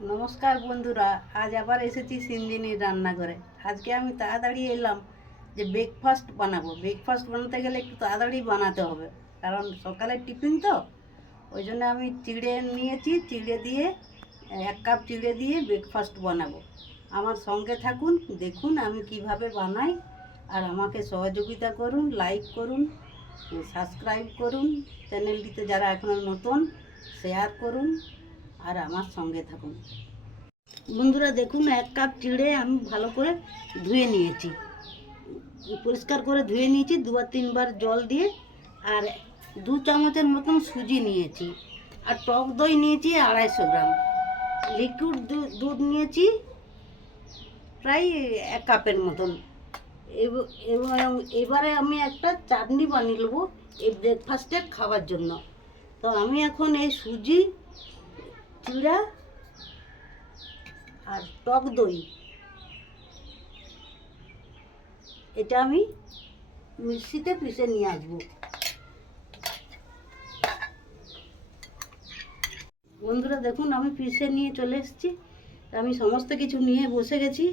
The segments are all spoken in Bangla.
নমস্কার বন্ধুরা, আজ আবার এসেছি সিনজিনির রান্নাঘরে। আজকে আমি তাড়াতাড়ি এলাম যে ব্রেকফাস্ট বানাবো। ব্রেকফাস্ট বানাতে গেলে একটু তাড়াতাড়ি বানাতে হবে। কারণ সকালের টিফিন তো, ওই জন্য আমি চিড়ে নিয়েছি, চিড়ে দিয়ে, এক কাপ চিড়ে দিয়ে ব্রেকফাস্ট বানাবো। আমার সঙ্গে থাকুন, দেখুন আমি কীভাবে বানাই, আর আমাকে সহযোগিতা করুন লাইক করুন সাবস্ক্রাইব করুন চ্যানেলটিতে যারা এখনও নতুন শেয়ার করুন। আর আমার সঙ্গে থাকুন। বন্ধুরা, দেখুন, এক কাপ চিড়ে আমি ভালো করে ধুয়ে নিয়েছি। পরিষ্কার করে ধুয়ে নিয়েছি দুবার তিনবার জল দিয়ে, আর দু চামচের মতন সুজি নিয়েছি। আর টক দই নিয়েছি আড়াইশো গ্রাম। লিকুইড দুধ নিয়েছি প্রায় এক কাপের মতন। এব- এবং এবারে আমি একটা চাটনি বানিয়ে নেব এই ব্রেকফাস্টে খাওয়ার জন্য। তো আমি এখন এই সুজি চিড়া আর টক দই। এটা আমি মিক্সিতে পিষে নিয়ে আসব। বন্ধুরা, দেখুন, আমি পিষে নিয়ে চলে এসেছি। আমি সমস্ত কিছু নিয়ে বসে গেছি।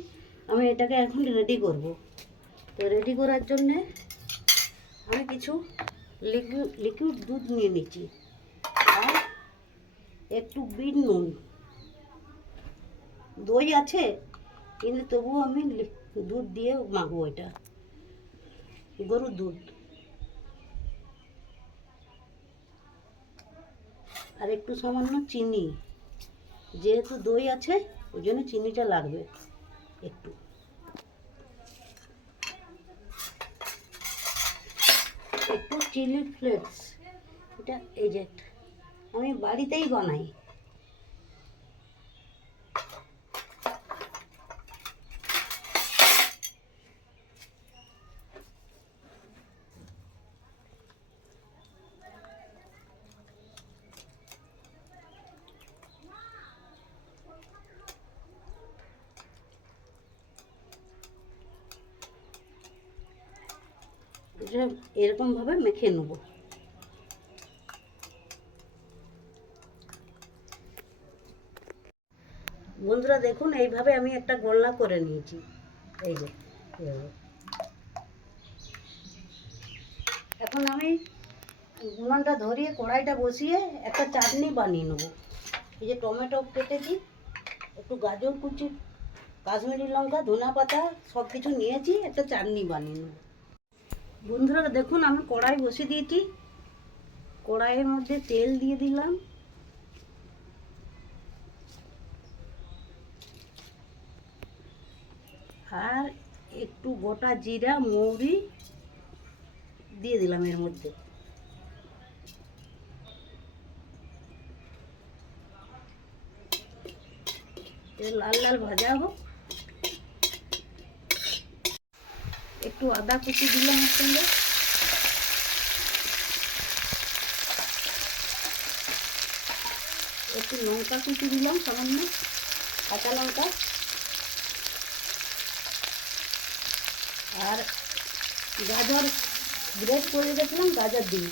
আমি এটাকে এখন রেডি করব। তো রেডি করার জন্যে আমি কিছু লিকুইড লিকুইড দুধ নিয়ে নিচ্ছি। একটু বিট নুন। দই আছে, কিন্তু তবুও আমি দুধ দিয়ে মাখবো এটা। গরুর দুধ। আর একটু সামান্য চিনি। যেহেতু দই আছে, ওই জন্য চিনিটা লাগবে একটু। একটু চিলি ফ্লেক্স। এটা এই আমি বাড়িতেই বানাই। এরকমভাবে মেখে নেব। বন্ধুরা দেখুন, এইভাবে আমি একটা গোল্লা করে নিয়েছি। এই যে। এখন আমি উনানটা ধরিয়ে কড়াইটা বসিয়ে একটা চাটনি বানিয়ে নেব। এই যে টমেটো কেটেছি, একটু গাজর কুচি, কাশ্মীরি লঙ্কা, ধনা পাতা, সব কিছু নিয়েছি, একটা চাটনি বানিয়ে নেব। বন্ধুরা দেখুন, আমি কড়াই বসিয়ে দিয়েছি। কড়াইয়ের মধ্যে তেল দিয়ে দিলাম। আর একটু গোটা জিরা, মৌরি দিয়ে দিলাম এর মধ্যে। লাল লাল ভাজা হোক। একটু আদা কুচি দিলাম সঙ্গে। একটু লঙ্কা কুচি দিলাম সামান্য, কাঁচা লঙ্কা। আর গাজর গ্রেট করে রেখেছিলাম, গাজর দিই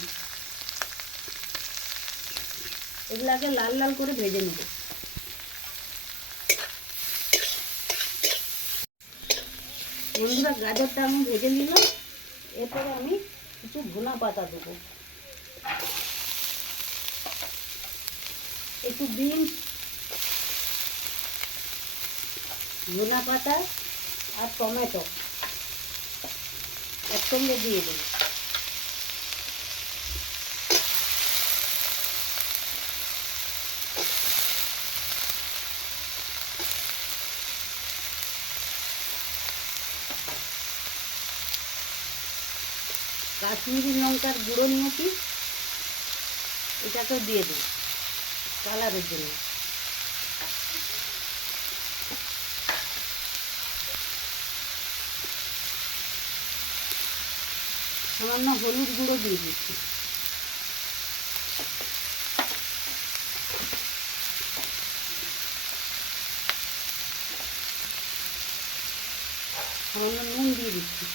এগুলাকে লাল লাল করে ভেজে নেব। বন্ধুরা, গাজরটা আমি ভেজে নিলাম। এরপরে আমি কিছু ধনা পাতা দেবো। একটু বিনস ধনা পাতা আর টমেটো। একসঙ্গে দিয়ে দেবো কাশ্মীরি লঙ্কার গুঁড়ো নিয়েছি এটাকেও দিয়ে দেবো কালারের জন্য। সামান্য হলুদ গুঁড়ো দিয়ে দিচ্ছি। সামান্য নুন দিয়ে দিচ্ছি।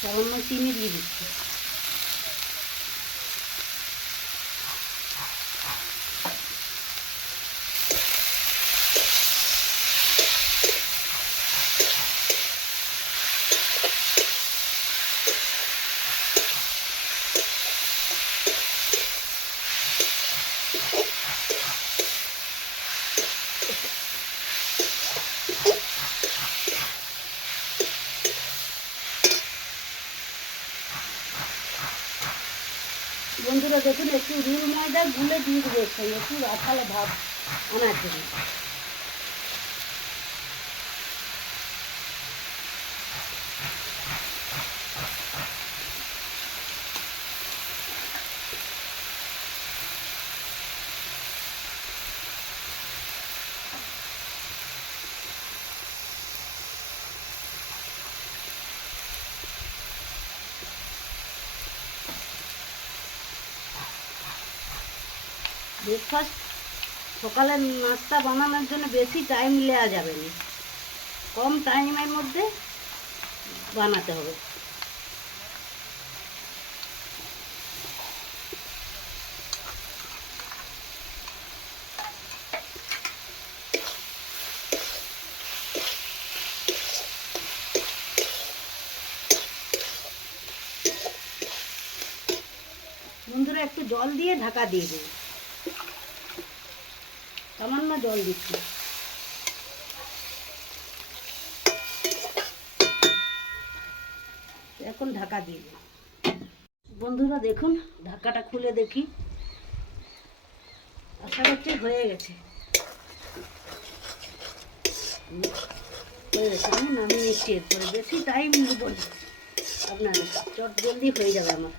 সামান্য চিনি দিয়ে দিচ্ছি। বন্ধুরা দেখুন একটু রুল ময়দা গুলে দিয়ে দেবে একটু আঠালো ভাব আনার জন্য। ব্রেকফাস্ট সকালের নাস্তা বানানোর জন্য বেশি টাইম নেওয়া যাবে না। কম টাইমের মধ্যে বানাতে হবে। বন্ধুরা, একটু জল দিয়ে ঢাকা দিয়ে দেবে সামান্য জল দিচ্ছি। এখন ঢাকা দিয়ে দিই। বন্ধুরা দেখুন, ঢাকাটা খুলে দেখি। আশা করছি হয়ে গেছে। আমি নামিয়ে নিচ্ছি এরপরে। বেশি টাইম নেব আপনার চট জলদি হয়ে যাবে আমার।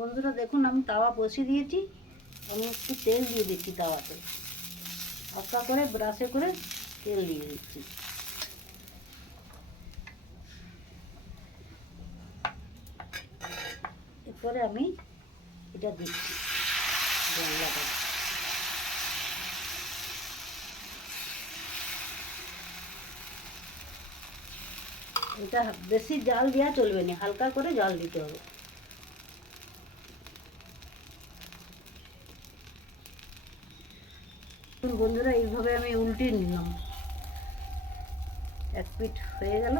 বন্ধুরা দেখুন, আমি তাওয়া বসিয়ে দিয়েছি। আমি একটু তেল দিয়ে দিচ্ছি তাওয়াতে। হালকা করে ব্রাশে করে তেল দিয়ে দিচ্ছি। এরপরে আমি এটা দিচ্ছি এটা বেশি জাল দেওয়া চলবে না, হালকা করে জল দিতে হবে। বন্ধুরা এইভাবে আমি উল্টিয়ে নিলাম। এক পিঠ হয়ে গেল।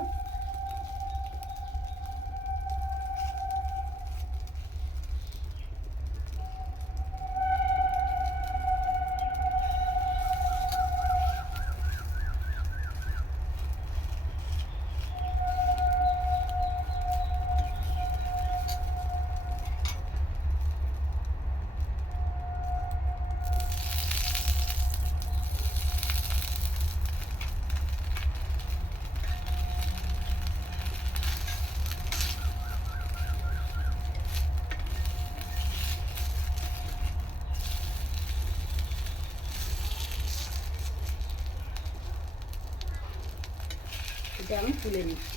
আমি তুলে নিচ্ছি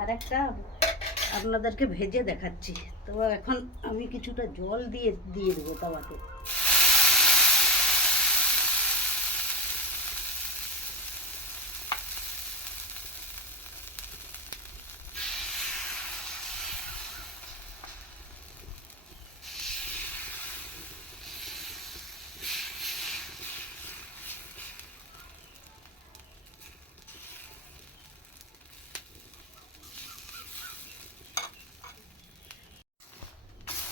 আর একটা আপনাদেরকে ভেজে দেখাচ্ছি। তো এখন আমি কিছুটা জল দিয়ে দিয়ে দেবো তাওয়াতে।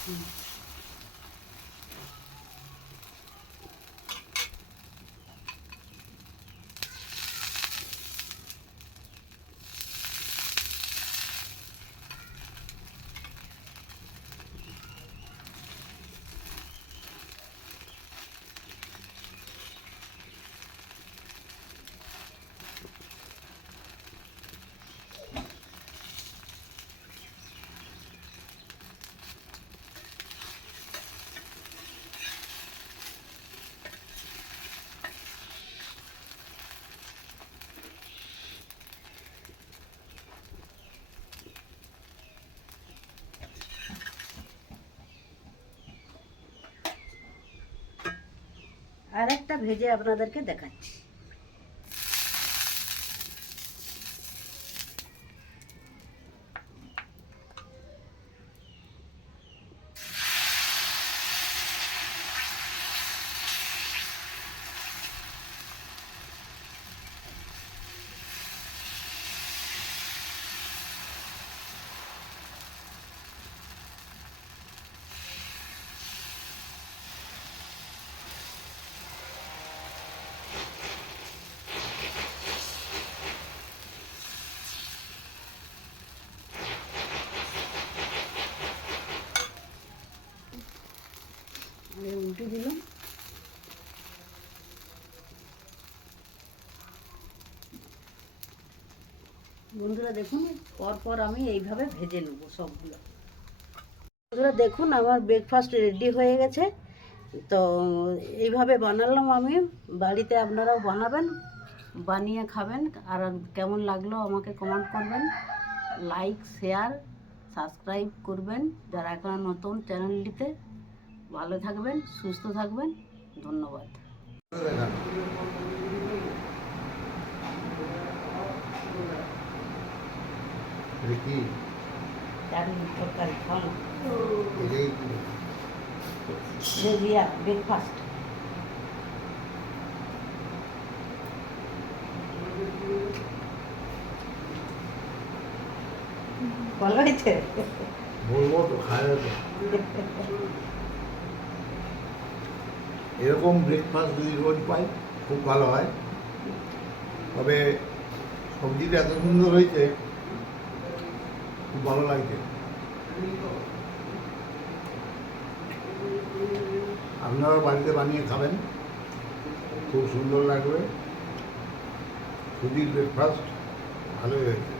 Mm-hmm. আর একটা ভেজে আপনাদেরকে দেখাচ্ছি। এই উল্টে দিলাম। বন্ধুরা দেখুন, পরপর আমি এইভাবে ভেজে নেব সবগুলো। বন্ধুরা দেখুন, আমার ব্রেকফাস্ট রেডি হয়ে গেছে। তো এইভাবে বানালাম আমি। বাড়িতে আপনারাও বানাবেন, বানিয়ে খাবেন। আর কেমন লাগল আমাকে কমেন্ট করবেন। লাইক শেয়ার সাবস্ক্রাইব করবেন। যারা এখন নতুন চ্যানেলটিতে ভালো থাকবেন সুস্থ থাকবেন ধন্যবাদ। ব্রেকফাস্ট ভালো হয়েছে? বলব তো খায় এরকম ব্রেকফাস্ট যদি রোজ পাই, খুব ভালো হয়। তবে সবজিটা এত সুন্দর হয়েছে, খুব ভালো লাগছে। আপনারা বাড়িতে বানিয়ে খাবেন, খুব সুন্দর লাগবে। সুজির ব্রেকফাস্ট ভালোই হয়েছে।